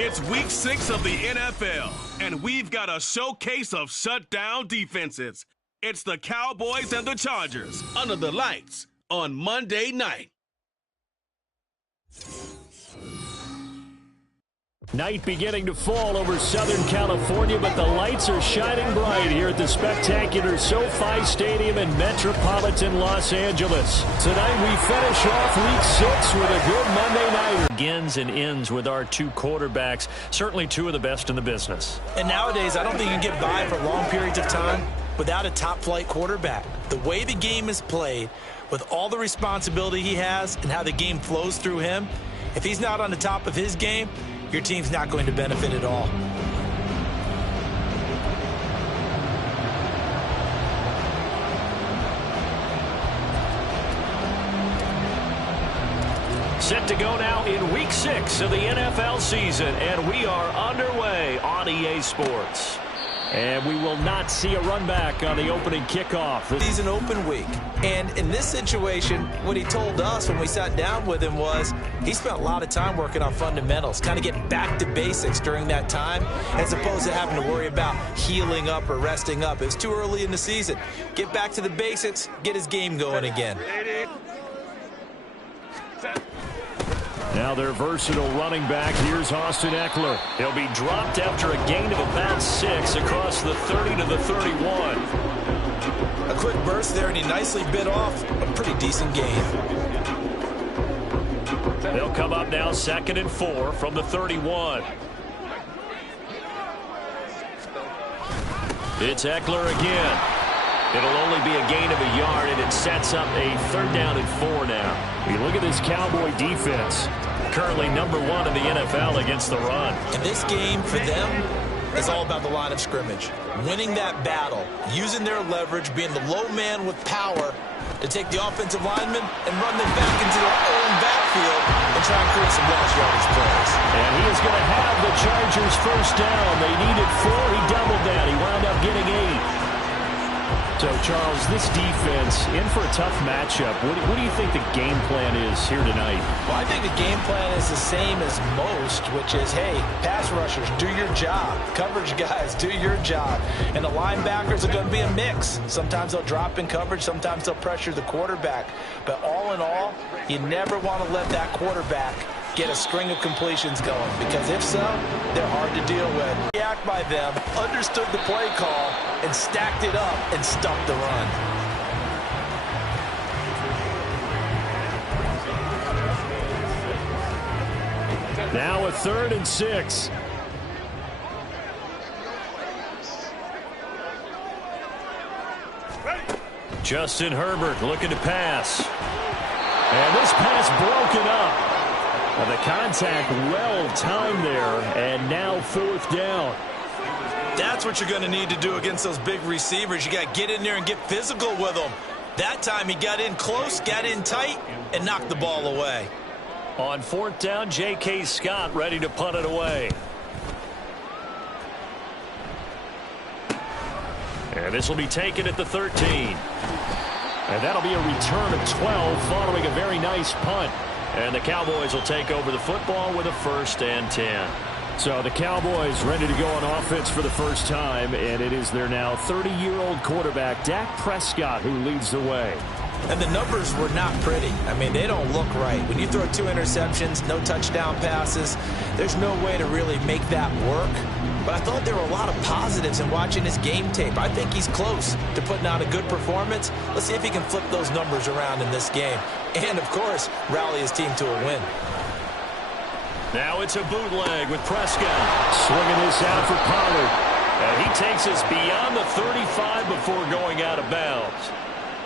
It's week 6 of the NFL, and we've got a showcase of shutdown defenses. It's the Cowboys and the Chargers under the lights on Monday night. Night beginning to fall over Southern California, but the lights are shining bright here at the spectacular SoFi Stadium in metropolitan Los Angeles. Tonight we finish off week 6 with a good Monday nighter. Begins and ends with our two quarterbacks, certainly two of the best in the business. And nowadays, I don't think you can get by for long periods of time without a top-flight quarterback. The way the game is played, with all the responsibility he has and how the game flows through him, if he's not on the top of his game, your team's not going to benefit at all. Set to go now in week 6 of the NFL season, and we are underway on EA Sports. And we will not see a run back on the opening kickoff. He's an open week. And in this situation, what he told us when we sat down with him was he spent a lot of time working on fundamentals, kind of getting back to basics during that time, as opposed to having to worry about healing up or resting up. It was too early in the season. Get back to the basics, get his game going again. Now their versatile running back, here's Austin Eckler. He'll be dropped after a gain of about 6 across the 30 to the 31. A quick burst there, and he nicely bit off a pretty decent gain. They'll come up now 2nd and 4 from the 31. It's Eckler again. It'll only be a gain of a yard, and it sets up a 3rd down and 4 now. You look at this Cowboy defense, currently number 1 in the NFL against the run. And this game for them is all about the line of scrimmage. Winning that battle, using their leverage, being the low man with power to take the offensive linemen and run them back into their own backfield and try and create some lost yardage plays. And he is going to have the Chargers 1st down. They needed 4. He doubled that. He wound up getting 8. So, Charles, this defense, in for a tough matchup. What do you think the game plan is here tonight? Well, I think the game plan is the same as most, which is, hey, pass rushers, do your job. Coverage guys, do your job. And the linebackers are going to be a mix. Sometimes they'll drop in coverage. Sometimes they'll pressure the quarterback. But all in all, you never want to let that quarterback get a string of completions going, because if so, they're hard to deal with. React by them, understood the play call, and stacked it up and stumped the run. Now a 3rd and 6. Justin Herbert looking to pass. And this pass broken up. The contact well timed there, and now 4th down. That's what you're going to need to do against those big receivers. You got to get in there and get physical with them. That time he got in close, got in tight, and knocked the ball away. On 4th down, J.K. Scott ready to punt it away. And this will be taken at the 13. And that'll be a return of 12 following a very nice punt. And the Cowboys will take over the football with a 1st and 10. So the Cowboys ready to go on offense for the first time, and it is their now 30-year-old quarterback, Dak Prescott, who leads the way. And the numbers were not pretty. I mean, they don't look right. When you throw 2 interceptions, no touchdown passes, there's no way to really make that work. But I thought there were a lot of positives in watching his game tape. I think he's close to putting out a good performance. Let's see if he can flip those numbers around in this game. And, of course, rally his team to a win. Now it's a bootleg with Prescott. Swinging this out for Pollard. And he takes us beyond the 35 before going out of bounds.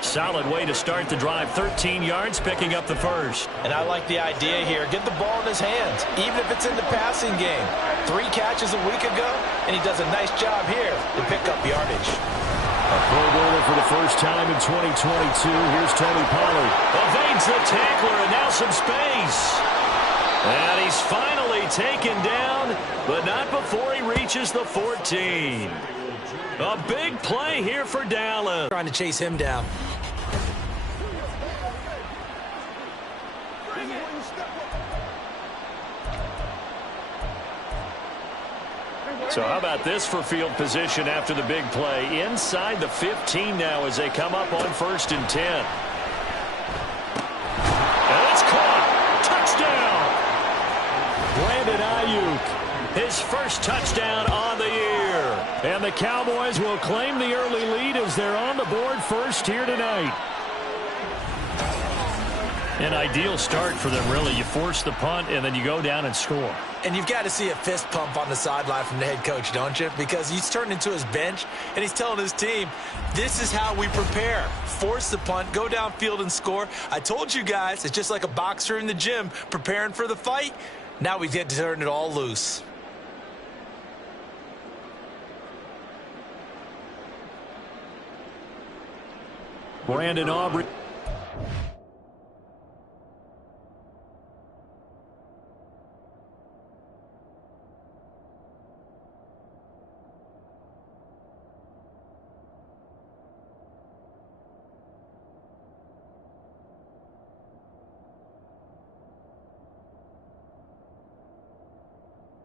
Solid way to start the drive. 13 yards, picking up the 1st. And I like the idea here. Get the ball in his hands, even if it's in the passing game. 3 catches a week ago, and he does a nice job here to pick up yardage. A Pro Bowler for the first time in 2022. Here's Tony Pollard. Evades the tackler, and now some space. And he's finally taken down, but not before he reaches the 14. A big play here for Dallas. Trying to chase him down. So how about this for field position after the big play? Inside the 15 now as they come up on 1st and 10. And it's caught. Touchdown. Brandon Ayuk, his first touchdown on the year. And the Cowboys will claim the early lead as they're on the board first here tonight. An ideal start for them, really. You force the punt, and then you go down and score. And you've got to see a fist pump on the sideline from the head coach, don't you? Because he's turned into his bench, and he's telling his team, this is how we prepare. Force the punt, go downfield and score. I told you guys, it's just like a boxer in the gym preparing for the fight. Now we get to turn it all loose. Brandon Aubrey.